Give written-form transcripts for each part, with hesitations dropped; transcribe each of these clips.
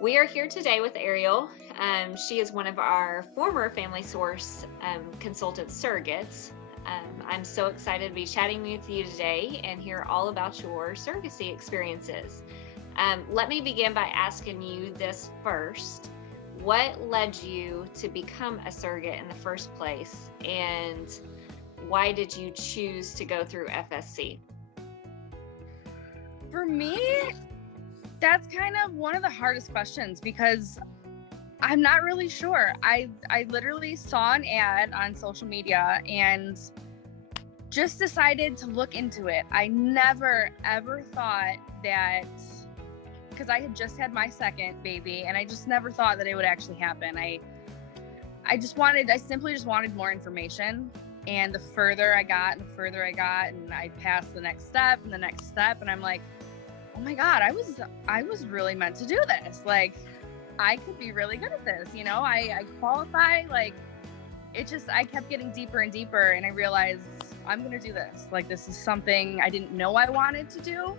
We are here today with Ariel. She is one of our former Family Source consultant surrogates. I'm so excited to be chatting with you today and hear all about your surrogacy experiences. Let me begin by asking you this first. What led you to become a surrogate in the first place, and why did you choose to go through FSC? For me, that's kind of one of the hardest questions because I'm not really sure. I literally saw an ad on social media and just decided to look into it. I never ever thought that, because I had just had my second baby and I just never thought that it would actually happen. I simply just wanted more information. And the further I got and I passed the next step and the next step, and I'm like, oh my God, I was really meant to do this. Like, I could be really good at this, I qualify. Like, I kept getting deeper and deeper, and I realized I'm going to do this. Like, this is something I didn't know I wanted to do,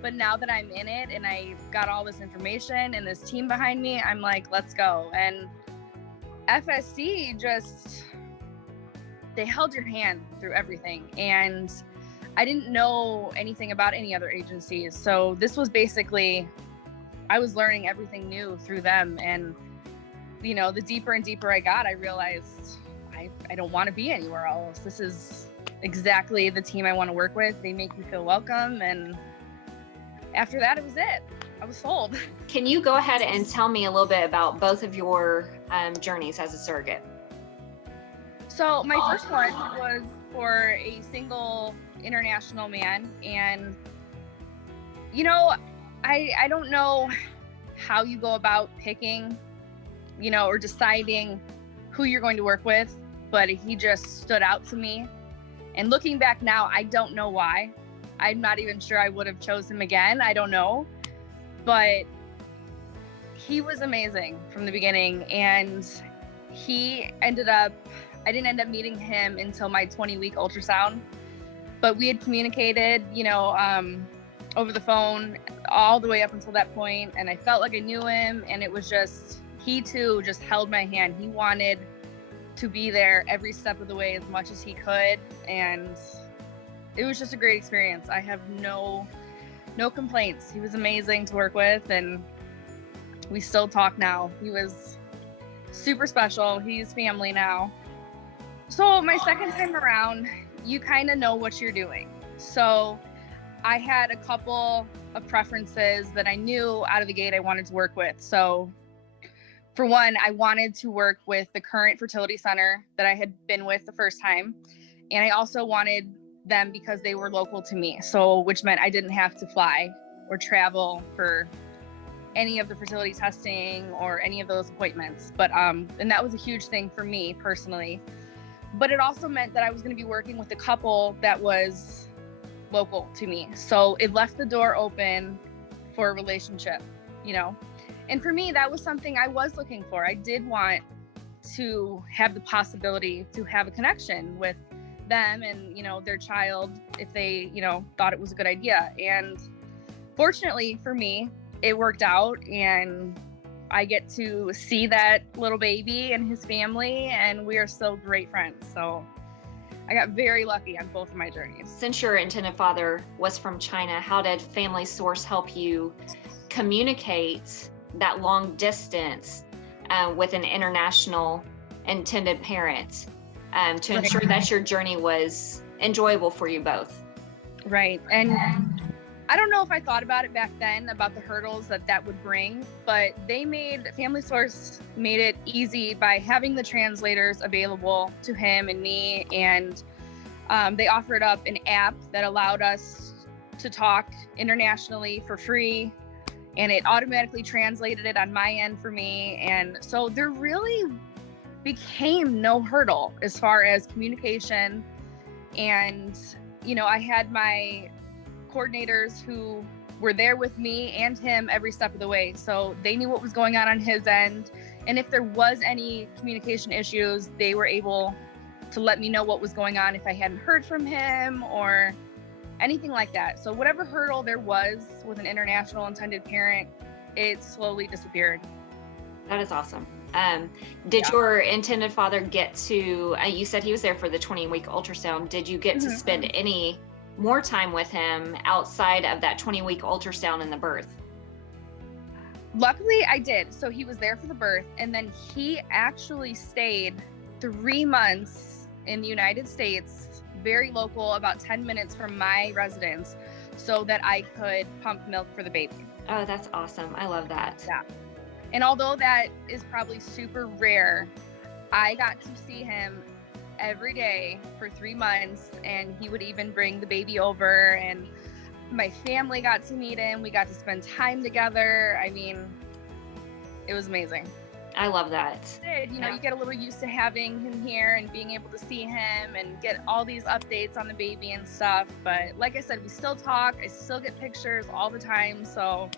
but now that I'm in it and I got all this information and this team behind me, I'm like, let's go. And FSC they held your hand through everything. And I didn't know anything about any other agencies. So this was basically, I was learning everything new through them. And, the deeper and deeper I got, I realized I don't want to be anywhere else. This is exactly the team I want to work with. They make you feel welcome. And after that, it was it. I was sold. Can you go ahead and tell me a little bit about both of your journeys as a surrogate? So my first one was for a single international man. And, I don't know how you go about picking, or deciding who you're going to work with, but he just stood out to me. And looking back now, I don't know why. I'm not even sure I would have chosen him again. I don't know. But he was amazing from the beginning. And I didn't end up meeting him until my 20-week ultrasound. But we had communicated, over the phone all the way up until that point. And I felt like I knew him. And it was he too just held my hand. He wanted to be there every step of the way as much as he could. And it was just a great experience. I have no complaints. He was amazing to work with, and we still talk now. He was super special. He's family now. So my second time around, you kind of know what you're doing. So I had a couple of preferences that I knew out of the gate I wanted to work with. So for one, I wanted to work with the current fertility center that I had been with the first time. And I also wanted them because they were local to me. So, which meant I didn't have to fly or travel for any of the fertility testing or any of those appointments. But, and that was a huge thing for me personally. But it also meant that I was going to be working with a couple that was local to me. So it left the door open for a relationship, And for me, that was something I was looking for. I did want to have the possibility to have a connection with them and, their child if they, thought it was a good idea. And fortunately for me, it worked out, and I get to see that little baby and his family, and we are still great friends. So I got very lucky on both of my journeys. Since your intended father was from China, how did Family Source help you communicate that long distance with an international intended parent to ensure that your journey was enjoyable for you both? Right. And I don't know if I thought about it back then, about the hurdles that would bring, but Family Source made it easy by having the translators available to him and me. And they offered up an app that allowed us to talk internationally for free. And it automatically translated it on my end for me. And so there really became no hurdle as far as communication. And, I had my coordinators who were there with me and him every step of the way. So they knew what was going on his end. And if there was any communication issues, they were able to let me know what was going on if I hadn't heard from him or anything like that. So whatever hurdle there was with an international intended parent, it slowly disappeared. That is awesome. Did Yeah. your intended father get to, you said he was there for the 20-week ultrasound. Did you get to Mhm. spend any more time with him outside of that 20-week ultrasound and the birth? Luckily, I did. So he was there for the birth, and then he actually stayed 3 months in the United States, very local, about 10 minutes from my residence, so that I could pump milk for the baby. Oh, that's awesome. I love that. Yeah. And although that is probably super rare, I got to see him every day for 3 months, and he would even bring the baby over, and my family got to meet him. We got to spend time together. I mean, it was amazing. I love that. You know, you get a little used to having him here and being able to see him and get all these updates on the baby and stuff. But like I said, we still talk. I still get pictures all the time. So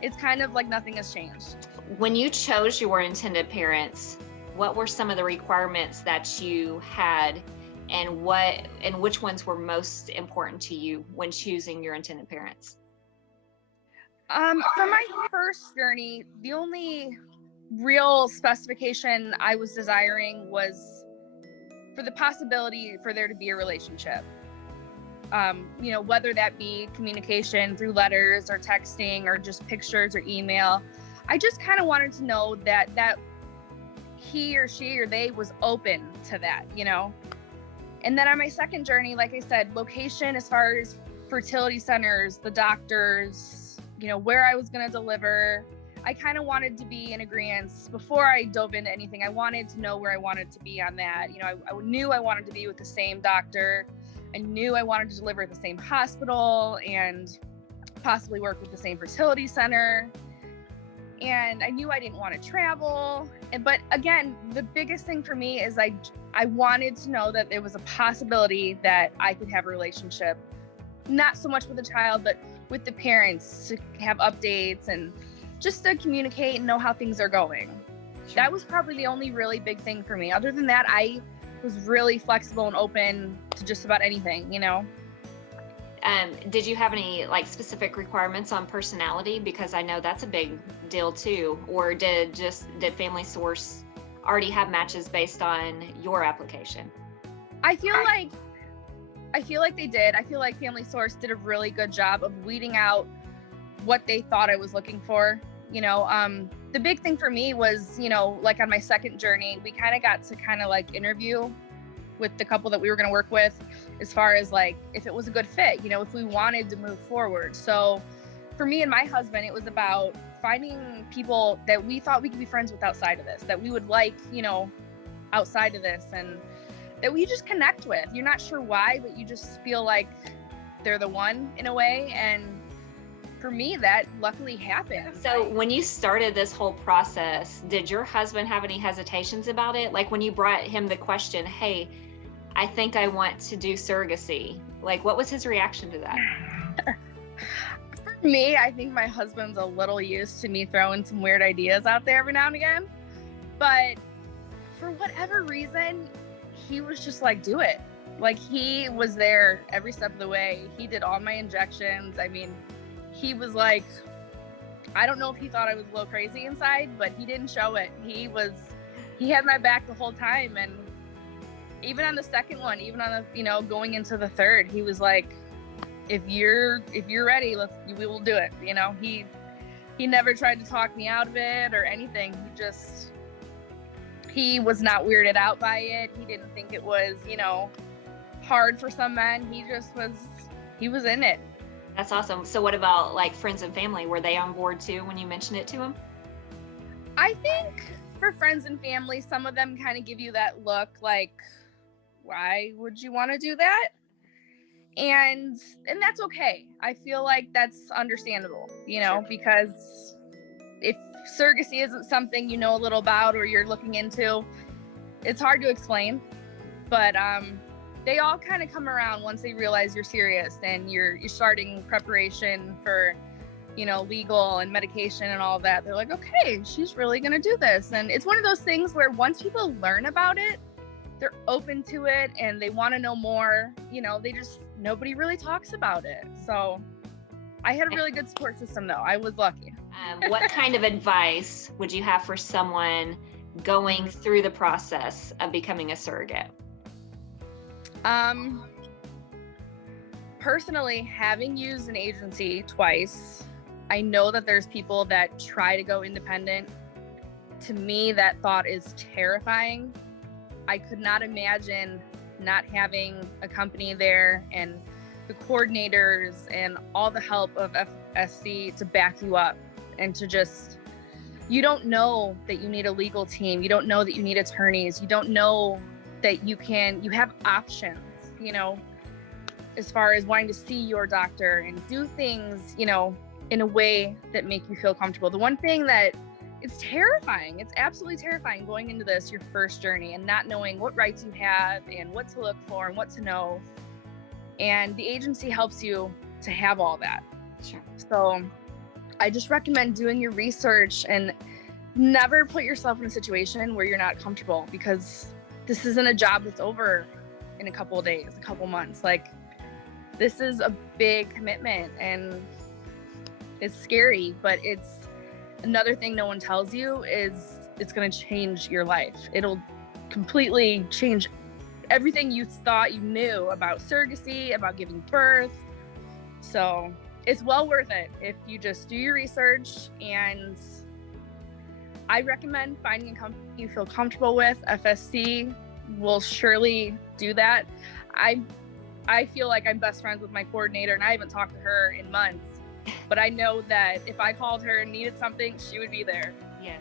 it's kind of like nothing has changed. When you chose your intended parents, what were some of the requirements that you had, and which ones were most important to you when choosing your intended parents? For my first journey, the only real specification I was desiring was for the possibility for there to be a relationship. You know, whether that be communication through letters or texting or just pictures or email. I just kind of wanted to know that he or she or they was open to that, you know? And then on my second journey, like I said, location as far as fertility centers, the doctors, you know, where I was going to deliver. I kind of wanted to be in agreement before I dove into anything. I wanted to know where I wanted to be on that. You know, I knew I wanted to be with the same doctor. I knew I wanted to deliver at the same hospital and possibly work with the same fertility center. And I knew I didn't want to travel. But again, the biggest thing for me is I wanted to know that there was a possibility that I could have a relationship, not so much with the child, but with the parents, to have updates and just to communicate and know how things are going. Sure. That was probably the only really big thing for me. Other than that, I was really flexible and open to just about anything, you know? Did you have any like specific requirements on personality? Because I know that's a big deal too. Or did Family Source already have matches based on your application? I feel like they did. I feel like Family Source did a really good job of weeding out what they thought I was looking for. You know, the big thing for me was, you know, like on my second journey, we kind of got to like interview with the couple that we were going to work with as far as like if it was a good fit, you know, if we wanted to move forward. So for me and my husband, it was about finding people that we thought we could be friends with outside of this, that we would like, you know, outside of this, and that we just connect with. You're not sure why, but you just feel like they're the one in a way. And for me, that luckily happened. So when you started this whole process, did your husband have any hesitations about it? Like when you brought him the question, hey, I think I want to do surrogacy. Like, what was his reaction to that? For me, I think my husband's a little used to me throwing some weird ideas out there every now and again. But for whatever reason, he was just like, do it. Like, he was there every step of the way. He did all my injections. I mean, he was like, I don't know if he thought I was a little crazy inside, but he didn't show it. He had my back the whole time. And even on the second one, even on the, you know, going into the third, he was like, if you're ready, we will do it. You know, he never tried to talk me out of it or anything. He was not weirded out by it. He didn't think it was, you know, hard for some men. He was in it. That's awesome. So what about like friends and family? Were they on board too when you mentioned it to them? I think for friends and family, some of them kind of give you that look like, why would you want to do that? And that's okay. I feel like that's understandable, you know, because if surrogacy isn't something you know a little about or you're looking into, it's hard to explain. But they all kind of come around once they realize you're serious and you're starting preparation for, you know, legal and medication and all that. They're like, okay, she's really going to do this. And it's one of those things where once people learn about it, they're open to it and they want to know more. You know, nobody really talks about it. So I had a really good support system though. I was lucky. What kind of advice would you have for someone going through the process of becoming a surrogate? Personally, having used an agency twice, I know that there's people that try to go independent. To me, that thought is terrifying. I could not imagine not having a company there and the coordinators and all the help of FSC to back you up and to just, you don't know that you need a legal team. You don't know that you need attorneys. You don't know that you have options, as far as wanting to see your doctor and do things, in a way that make you feel comfortable. The one thing that it's terrifying, it's absolutely terrifying going into this, your first journey, and not knowing what rights you have and what to look for and what to know. And the agency helps you to have all that. Sure. So I just recommend doing your research and never put yourself in a situation where you're not comfortable, because this isn't a job that's over in a couple of days, a couple months. Like, this is a big commitment and it's scary, but it's another thing no one tells you is it's going to change your life. It'll completely change everything you thought you knew about surrogacy, about giving birth. So it's well worth it if you just do your research. And I recommend finding a company you feel comfortable with. FSC will surely do that. I feel like I'm best friends with my coordinator, and I haven't talked to her in months. But I know that if I called her and needed something, she would be there. Yes.